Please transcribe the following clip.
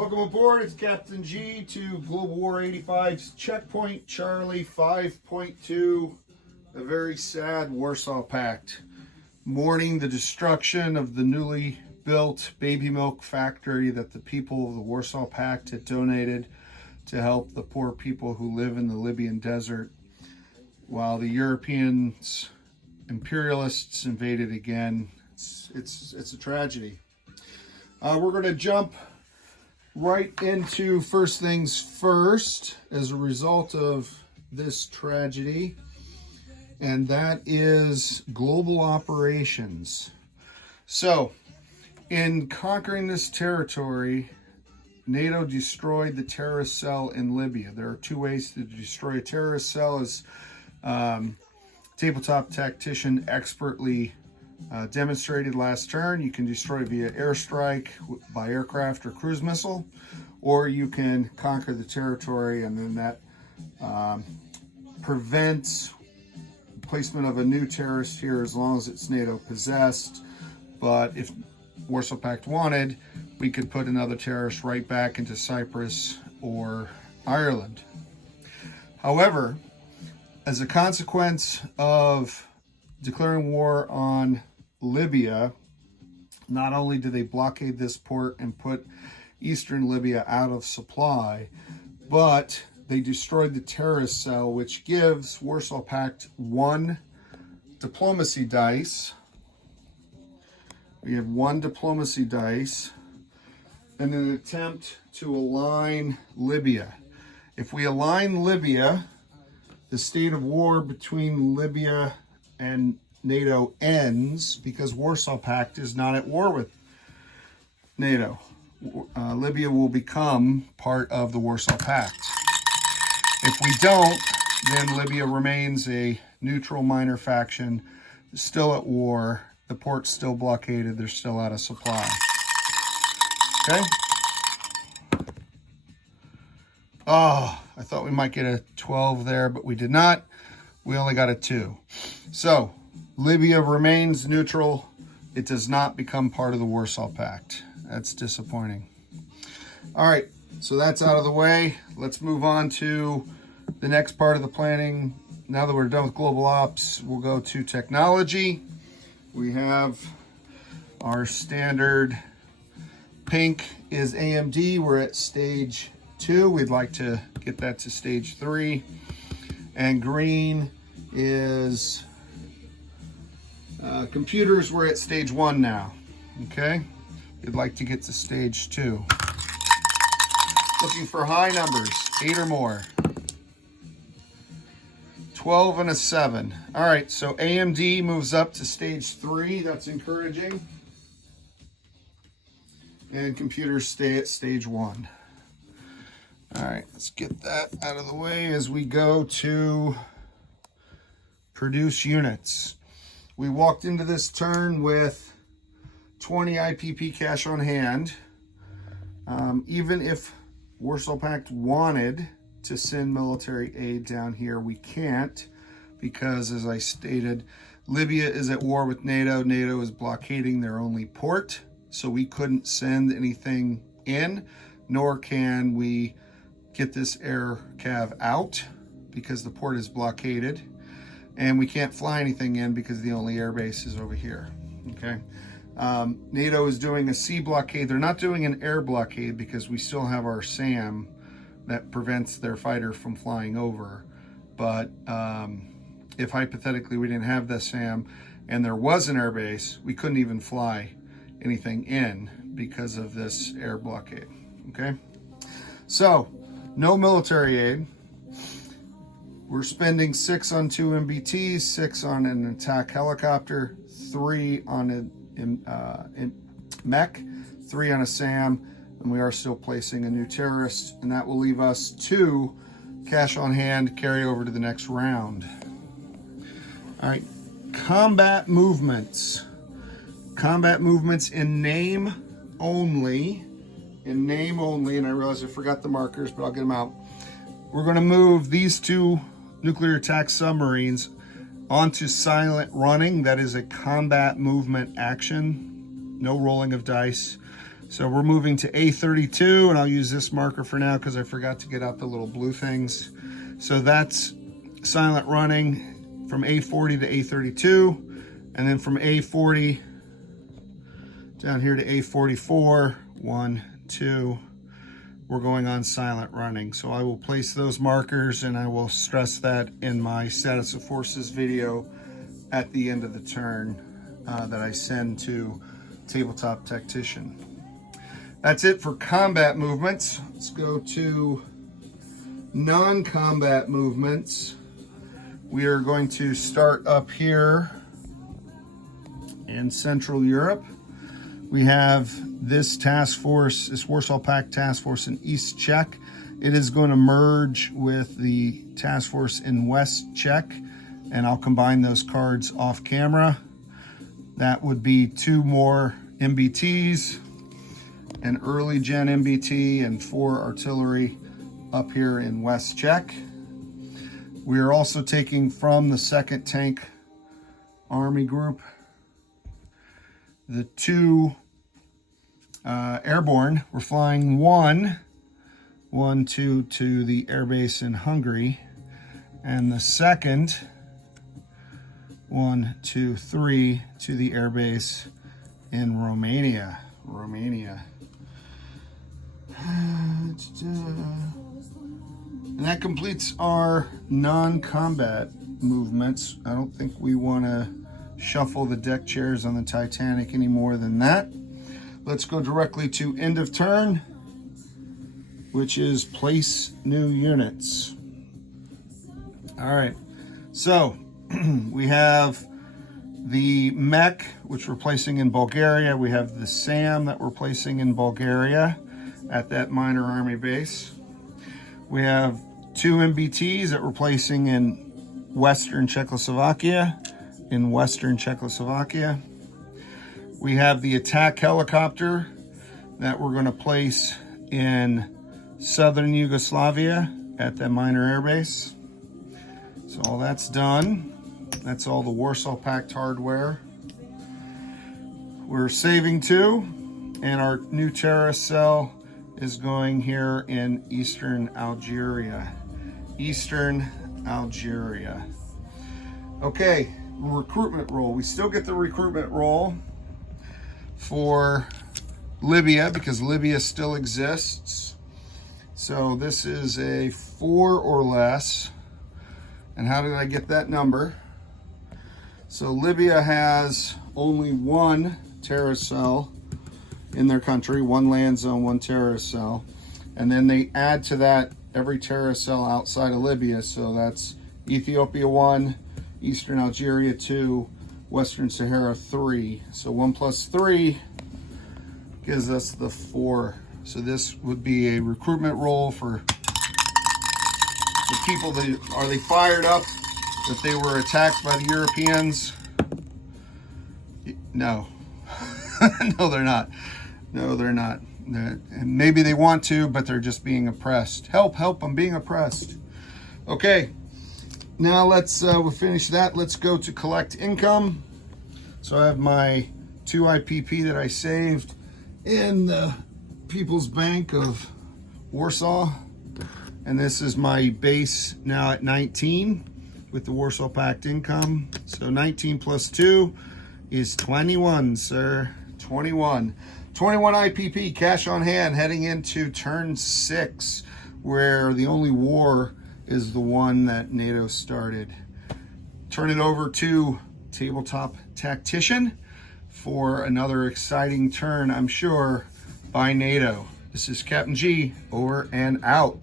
Welcome aboard, it's Captain G to Global War 85's Checkpoint Charlie 5.2, a very sad Warsaw Pact, mourning the destruction of the newly built baby milk factory that the people of the Warsaw Pact had donated to help the poor people who live in the Libyan desert, while the Europeans, imperialists invaded again. It's a tragedy. We're going to jump right into first things first as a result of this tragedy, and that is global operations. So, in conquering this territory, NATO destroyed the terrorist cell in Libya. There are two ways to destroy a terrorist cell, as tabletop tactician expertly demonstrated last turn. You can destroy via airstrike, by aircraft or cruise missile, or you can conquer the territory, and then that prevents placement of a new terrorist here as long as it's NATO possessed. But if Warsaw Pact wanted, we could put another terrorist right back into Cyprus or Ireland. However, as a consequence of declaring war on Libya, not only did they blockade this port and put eastern Libya out of supply, but they destroyed the terrorist cell, which gives Warsaw Pact one diplomacy dice. We have one diplomacy dice in an attempt to align Libya. If we align Libya, the state of war between Libya and NATO ends, because Warsaw Pact is not at war with NATO. Libya will become part of the Warsaw Pact. If we don't, then Libya remains a neutral minor faction, still at war. The port's still blockaded. They're still out of supply. Okay? Oh, I thought we might get a 12 there, but we did not. We only got a 2. So, Libya remains neutral. It does not become part of the Warsaw Pact. That's disappointing. All right, so that's out of the way. Let's move on to the next part of the planning. Now that we're done with global ops, we'll go to technology. We have our standard pink is AMD. We're at stage 2. We'd like to get that to stage 3. And green is computers. We're at stage 1 now. Okay, we'd like to get to stage 2. Looking for high numbers, 8 or more. 12 and a 7. All right, so AMD moves up to stage 3. That's encouraging. And computers stay at stage 1. All right, let's get that out of the way as we go to produce units. We walked into this turn with 20 IPP cash on hand. Even if Warsaw Pact wanted to send military aid down here, we can't, because as I stated, Libya is at war with NATO. NATO is blockading their only port, so we couldn't send anything in, nor can we get this air cav out because the port is blockaded, and we can't fly anything in because the only air base is over here. Okay, NATO is doing a sea blockade. They're not doing an air blockade because we still have our SAM that prevents their fighter from flying over. But if hypothetically we didn't have the SAM and there was an air base, we couldn't even fly anything in because of this air blockade. Okay, so no military aid. We're spending 6 on 2 MBTs, 6 on an attack helicopter, 3 on a mech, 3 on a SAM, and we are still placing a new terrorist, and that will leave us 2 cash on hand, carry over to the next round. All right, combat movements. Combat movements in name only. In name only, and I realize I forgot the markers, but I'll get them out. We're going to move these 2 nuclear attack submarines onto silent running. That is a combat movement action. No rolling of dice. So we're moving to A32, and I'll use this marker for now because I forgot to get out the little blue things. So that's silent running from A40 to A32, and then from A40 down here to A44, 1, 2, we're going on silent running. So I will place those markers, and I will stress that in my status of forces video at the end of the turn that I send to Tabletop Tactician. That's it for combat movements. Let's go to non-combat movements. We are going to start up here in Central Europe. We have this task force, this Warsaw Pact task force in East Czech. It is going to merge with the task force in West Czech, and I'll combine those cards off camera. That would be 2 more MBTs, an early gen MBT, and 4 artillery up here in West Czech. We are also taking from the 2nd Tank Army Group the 2 airborne. We're flying 2 to the airbase in Hungary, and the 2nd 1, 2, 3 to the airbase in Romania. And that completes our non-combat movements. I don't think we want to shuffle the deck chairs on the Titanic any more than that. Let's go directly to end of turn, which is place new units. All right, so we have the mech, which we're placing in Bulgaria. We have the SAM that we're placing in Bulgaria at that minor army base. We have 2 MBTs that we're placing in Western Czechoslovakia. We have the attack helicopter that we're going to place in Southern Yugoslavia at that minor airbase. So all that's done. That's all the Warsaw Pact hardware. We're saving 2, and our new terrorist cell is going here in Eastern Algeria. Okay, recruitment roll. We still get the recruitment roll for Libya because Libya still exists. So this is a 4 or less. And how did I get that number? So Libya has only 1 terrorist cell in their country, 1 land zone, 1 terrorist cell. And then they add to that every terrorist cell outside of Libya. So that's Ethiopia 1, Eastern Algeria 2, Western Sahara 3. So 1 plus 3 gives us the 4. So this would be a recruitment roll for the people that are they fired up that they were attacked by the Europeans? No. No, they're not. No, they're not. Maybe they want to, but they're just being oppressed. Help, help, I'm being oppressed. Okay, now let's, we'll finish that. Let's go to collect income. So I have my 2 IPP that I saved in the People's Bank of Warsaw. And this is my base now at 19 with the Warsaw Pact income. So 19 plus 2 is 21, sir. 21 IPP cash on hand heading into turn 6, where the only war is the one that NATO started. Turn it over to Tabletop Tactician for another exciting turn, I'm sure, by NATO. This is Captain G, over and out.